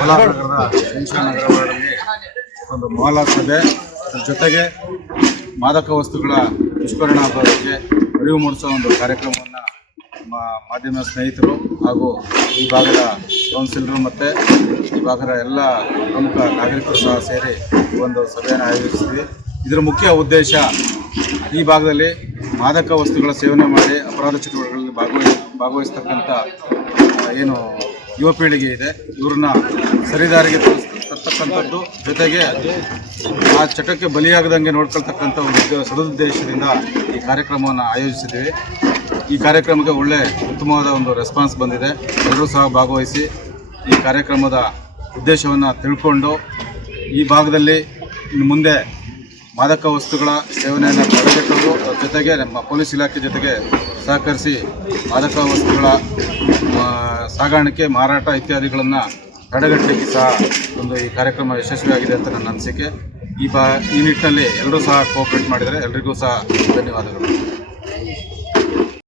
ಕೋಲಾರ ನಗರದ ನಗರವಾಡಲ್ಲಿ ಒಂದು ಮಾಲ್ ಆಗ್ತದೆ. ಅದ್ರ ಜೊತೆಗೆ ಮಾದಕ ವಸ್ತುಗಳ ದುಷ್ಪರಿಣಾಮ ಬಗ್ಗೆ ಅರಿವು ಮೂಡಿಸೋ ಒಂದು ಕಾರ್ಯಕ್ರಮವನ್ನು ನಮ್ಮ ಮಾಧ್ಯಮ ಸ್ನೇಹಿತರು ಹಾಗೂ ಈ ಭಾಗದ ಕೌನ್ಸಿಲರು ಮತ್ತು ಈ ಭಾಗದ ಎಲ್ಲ ಪ್ರಮುಖ ನಾಗರಿಕರು ಸಹ ಸೇರಿ ಒಂದು ಸಭೆಯನ್ನು ಆಯೋಜಿಸಿದ್ವಿ. ಇದರ ಮುಖ್ಯ ಉದ್ದೇಶ ಈ ಭಾಗದಲ್ಲಿ ಮಾದಕ ವಸ್ತುಗಳ ಸೇವನೆ ಮಾಡಿ ಅಪರಾಧ ಚಟುವಟಿಕೆಗಳಲ್ಲಿ ಭಾಗವಹಿ, ಭಾಗವಹಿಸ್ತಕ್ಕಂಥ ಏನು ಯುವ ಪೀಳಿಗೆ ಇದೆ. ಇವ್ರನ್ನ ಸರಿದಾರಿಗೆ ತರ್ತಕ್ಕಂಥದ್ದು ಜೊತೆಗೆ ಆ ಚಟಕ್ಕೆ ಬಲಿಯಾಗದಂಗೆ ನೋಡ್ಕೊಳ್ತಕ್ಕಂಥ ಒಂದು ಸದುದ್ದೇಶದಿಂದ ಈ ಕಾರ್ಯಕ್ರಮವನ್ನು ಆಯೋಜಿಸಿದ್ದೀವಿ. ಈ ಕಾರ್ಯಕ್ರಮಕ್ಕೆ ಒಳ್ಳೆ ಉತ್ತಮವಾದ ಒಂದು ರೆಸ್ಪಾನ್ಸ್ ಬಂದಿದೆ. ಎಲ್ಲರೂ ಸಹ ಭಾಗವಹಿಸಿ ಈ ಕಾರ್ಯಕ್ರಮದ ಉದ್ದೇಶವನ್ನು ತಿಳ್ಕೊಂಡು, ಈ ಭಾಗದಲ್ಲಿ ಇನ್ನು ಮುಂದೆ ಮಾದಕ ವಸ್ತುಗಳ ಸೇವನೆಯನ್ನು ತಡೆಗಟ್ಟೋದು ಜೊತೆಗೆ ನಮ್ಮ ಪೊಲೀಸ್ ಇಲಾಖೆ ಜೊತೆಗೆ ಸಹಕರಿಸಿ ಮಾದಕ ವಸ್ತುಗಳ ಸಾಗಾಣಿಕೆ, ಮಾರಾಟ ಇತ್ಯಾದಿಗಳನ್ನು ತಡೆಗಟ್ಟಲಿಕ್ಕೆ ಸಹ ಒಂದು ಈ ಕಾರ್ಯಕ್ರಮ ಯಶಸ್ವಿಯಾಗಿದೆ ಅಂತ ನನ್ನ ಅನಿಸಿಕೆ. ಈ ಬಾ ಈ ನಿಟ್ಟಿನಲ್ಲಿ ಎಲ್ಲರೂ ಸಹ ಕೋಪರೇಟ್ ಮಾಡಿದರೆ ಎಲ್ರಿಗೂ ಸಹ ಧನ್ಯವಾದಗಳು.